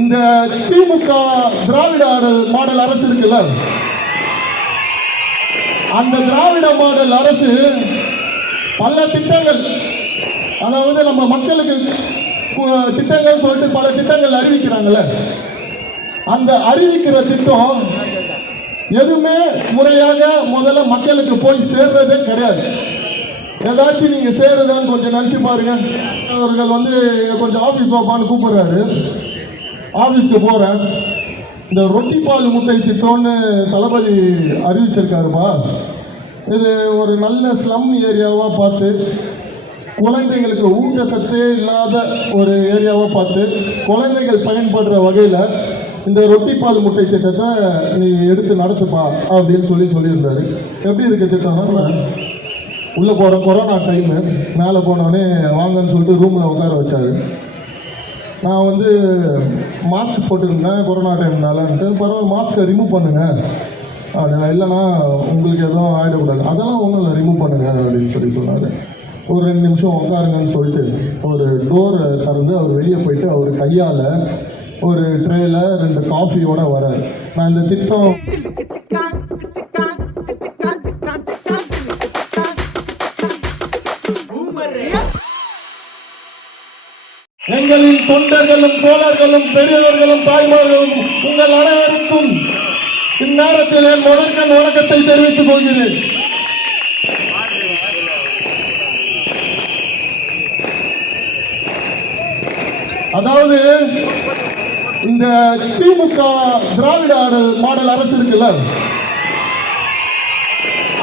இந்த திமுக திராவிட மாடல் அரசு இருக்குல்ல, அந்த திராவிட மாடல் அரசு பல திட்டங்கள், அதாவது நம்ம மக்களுக்கு திட்டங்கள் சொல்லிட்டு பல திட்டங்கள் அறிவிக்கிறாங்கல்ல, அந்த அறிவிக்கிற திட்டம் எதுவுமே முறையாக முதல்ல மக்களுக்கு போய் சேர்றதே கிடையாது. ஏதாச்சும் நீங்க சேர்றதான்னு கொஞ்சம் நினைச்சு பாருங்க. அவர்கள் வந்து கொஞ்சம் ஆபீஸ் வாப்பான்னு கூப்பிடுறாரு. ஆபீஸ்க்கு போறேன். இந்த ரொட்டி பால் முட்டை திட்டம்னு தளபதி அறிவிச்சிருக்காருப்பா. இது ஒரு நல்ல ஸ்லம் ஏரியாவா பார்த்து, குழந்தைங்களுக்கு ஊட்டச்சத்தே இல்லாத ஒரு ஏரியாவை பார்த்து குழந்தைகள் பயன்படுற வகையில் இந்த ரொட்டி பால் முட்டை திட்டத்தை நீ எடுத்து நடத்துப்பா அப்படின்னு சொல்லியிருந்தாரு. எப்படி இருக்கு திட்டம்னா, உள்ளே போகிற கொரோனா டைமு மேலே போனோடனே வாங்கன்னு சொல்லிட்டு ரூமில் உட்கார வச்சாரு. நான் வந்து மாஸ்க் போட்டுருந்தேன் கொரோனா டைம்னாலன்ட்டு. பரவாயில்ல, மாஸ்க்கை ரிமூவ் பண்ணுங்க அப்படின்னா. இல்லைனா உங்களுக்கு எதுவும் ஆகிடக்கூடாது, அதெல்லாம் ஒன்றும் இல்லை, ரிமூவ் பண்ணுங்க அப்படின்னு சொன்னார். ஒரு 2 நிமிஷம் உட்காருங்கன்னு சொல்லிட்டு ஒரு டோரை திறந்து அவர் வெளியே போயிட்டு அவர் கையால் ஒரு ட்ரேயில் 2 காஃபியோட வரார். நான் இந்த திட்டம் எங்களின் தொண்டர்களும் தோழர்களும் பெரியவர்களும் தாய்மார்களும் உங்கள் அனைவருக்கும் இந்நேரத்தில் என் முதற்கண் வணக்கத்தை தெரிவித்துக் கொள்கிறேன். அதாவது இந்த திமுக திராவிட மாடல் அரசு இருக்குல்ல,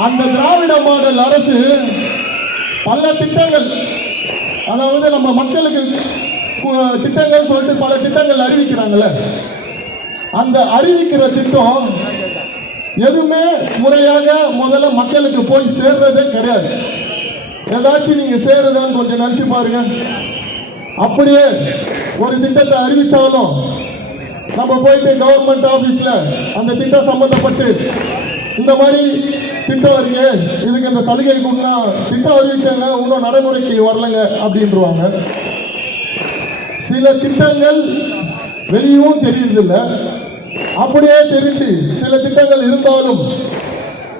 அந்த திராவிட மாடல் அரசு பல திட்டங்கள், அதாவது நம்ம மக்களுக்கு திட்டங்கள் சொல்லிட்டு பல திட்டங்கள் அறிவிக்கிறாங்கல்ல, அந்த அறிவிக்கிற திட்டம் எதுவுமே முறையாக முதல்ல மக்களுக்கு போய் சேர்றதே கிடையாது. ஏதாச்சும் நீங்க சேர்றதான்னு கொஞ்சம் நினைச்சு பாருங்க. அப்படியே ஒரு திட்டத்தை அறிவிச்சாலும் நம்ம போயிட்டு கவர்மெண்ட் ஆபீஸ்ல அந்த திட்டம் சம்பந்தப்பட்டு இந்த மாதிரி திட்டம் இருக்கு, இதுக்கு இந்த சலுகை கொடுனா திட்டம் அறிவிச்சாங்க, இன்னும் நடைமுறைக்கு வரலங்க அப்படின்றாங்க. சில திட்டங்கள் வெளியும் தெரியறதில்லை, அப்படியே தெரிஞ்சு சில திட்டங்கள் இருந்தாலும்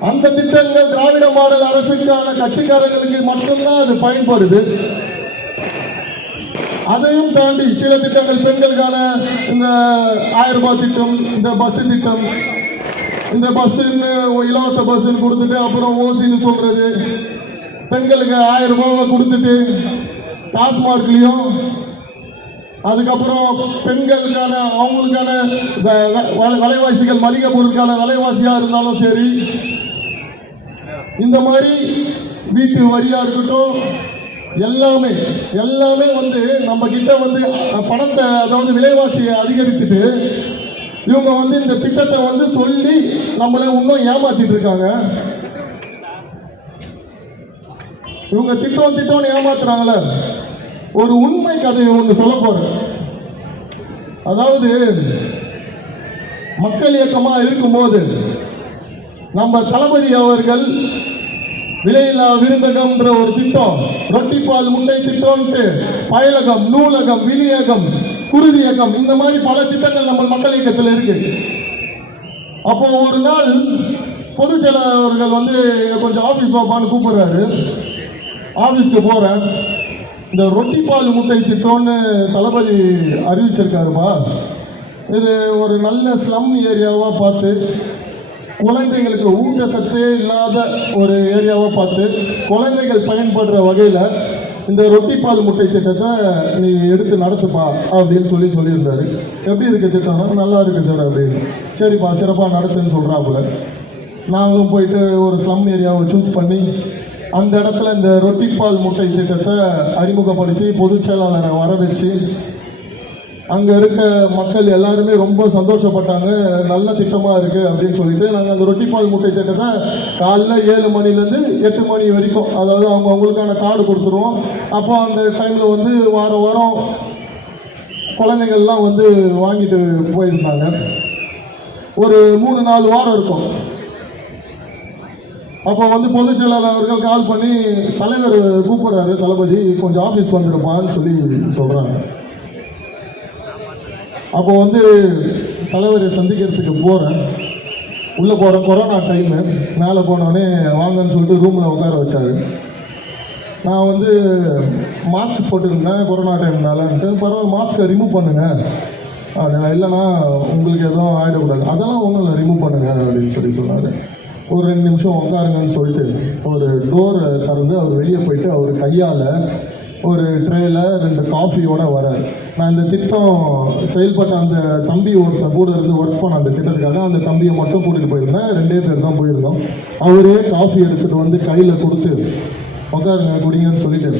அந்த திட்டங்கள் திராவிட மாடல் அரசுக்கான கட்சிக்காரர்களுக்கு மட்டும்தான் அது பயன்படுது. அதையும் தாண்டி சில திட்டங்கள், பெண்களுக்கான இந்த 1000 ரூபாய் திட்டம், இந்த பஸ் திட்டம், இந்த பஸ்ஸுன்னு இலவச பஸ்ஸுன்னு கொடுத்துட்டு அப்புறம் ஓசின்னு சொல்றது, பெண்களுக்கு 1000 ரூபாவை கொடுத்துட்டு டாஸ்மார்க்லையும், அதுக்கப்புறம் பெண்களுக்கான அவங்களுக்கான விலைவாசிகள் மளிகை பொருட்கான விலைவாசியா இருந்தாலும் சரி, இந்த மாதிரி வீட்டு வரியா இருக்கட்டும், எல்லாமே வந்து நம்ம கிட்ட வந்து பணத்தை, அதாவது விலைவாசியை அதிகரிச்சுட்டு இவங்க வந்து இந்த திட்டத்தை வந்து சொல்லி நம்மளை இன்னும் ஏமாத்திட்டு இருக்காங்க. இவங்க திட்டம்னு ஏமாத்துறாங்களே. ஒரு உண்மை கதையை ஒன்று சொல்ல போறேன். அதாவது மக்கள் இயக்கமா இருக்கும்போது நம்ம தளபதி அவர்கள் விலையில்லா விருந்தகம்ன்ற ஒரு திட்டம், ரொட்டி பால் முட்டை திட்டம்ட்டு பயலகம், நூலகம், விலியகம், குருதி இயக்கம், இந்த மாதிரி பல திட்டங்கள் நம்ம மக்கள் இயக்கத்தில் இருக்கு. அப்போ ஒரு நாள் பொதுச் செயலாளர் அவர்கள் வந்து கொஞ்சம் ஆபீஸ் வாப்பான்னு கூப்பிடுறாரு. ஆபீஸ்க்கு போறேன். இந்த ரொட்டி பால் முட்டை திட்டம்னு தளபதி அறிவிச்சிருக்காருப்பா. இது ஒரு நல்ல ஸ்லம் ஏரியாவா பார்த்து, குழந்தைங்களுக்கு ஊட்டச்சத்தே இல்லாத ஒரு ஏரியாவை பார்த்து குழந்தைகள் பயன்படுற வகையில் இந்த ரொட்டி பால் முட்டை திட்டத்தை நீ எடுத்து நடத்துப்பா அப்படின்னு சொல்லியிருந்தாரு. எப்படி இருக்கு திட்டம்னா, நல்லா இருக்கு சார் அப்படின்னு. சரிப்பா, சிறப்பாக நடத்துன்னு சொல்கிறாப்புல. நாங்களும் போயிட்டு ஒரு ஸ்லம் ஏரியாவை சூஸ் பண்ணி அந்த இடத்துல இந்த ரொட்டி பால் முட்டை திட்டத்தை அறிமுகப்படுத்தி பொதுச் செயலாளரை வர வச்சு அங்கே இருக்க மக்கள் எல்லாருமே ரொம்ப சந்தோஷப்பட்டாங்க. நல்ல திட்டமாக இருக்குது அப்படின்னு சொல்லிட்டு நாங்கள் அந்த ரொட்டி பால் முட்டை திட்டத்தை காலைல 7 மணிலேருந்து 8 மணி வரைக்கும், அதாவது அவங்களுக்கான கார்டு கொடுத்துருவோம். அப்போ அந்த டைமில் வந்து வாரம் குழந்தைங்கள்லாம் வந்து வாங்கிட்டு போயிருந்தாங்க. ஒரு 3-4 வாரம் இருக்கும். அப்போ வந்து பொதுச் செயலாளர் அவர்கள் கால் பண்ணி தலைவர் கூப்பிடுறாரு, தளபதி கொஞ்சம் ஆஃபீஸ் வந்துடுப்பான்னு சொல்கிறாங்க. அப்போ வந்து தலைவரை சந்திக்கிறதுக்கு போகிறேன். உள்ளே போகிறேன், கொரோனா டைமு. மேலே போனோடனே வாங்கன்னு சொல்லிட்டு ரூமில் உட்கார வச்சாரு. நான் வந்து மாஸ்க் போட்டுருந்தேன் கொரோனா டைம்னாலன்ட்டு. பரவாயில்ல, மாஸ்க்கை ரிமூவ் பண்ணுங்க அப்படின்னா. இல்லைனா உங்களுக்கு எதுவும் ஆகிடக்கூடாது. அதெல்லாம் ஒன்றும் இல்லை, ரிமூவ் பண்ணுங்க அப்படின்னு சொன்னார். ஒரு 2 நிமிஷம் உட்காருங்கன்னு சொல்லிட்டு ஒரு டோரை திறந்து அவர் வெளியே போயிட்டு அவர் கையால் ஒரு ட்ரேயில் 2 காஃபியோட வரார். நான் இந்த திட்டம் செயல்பட்ட அந்த தம்பி ஒருத்தர் கூட இருந்து ஒர்க் பண்ண அந்த திட்டத்துக்காக அந்த தம்பியை மட்டும் கூட்டிகிட்டு போயிருந்தேன். 2 பேர் தான் போயிருந்தோம். அவரே காஃபி எடுத்துகிட்டு வந்து கையில் கொடுத்து உட்காருங்க குடிங்கன்னு சொல்லிட்டு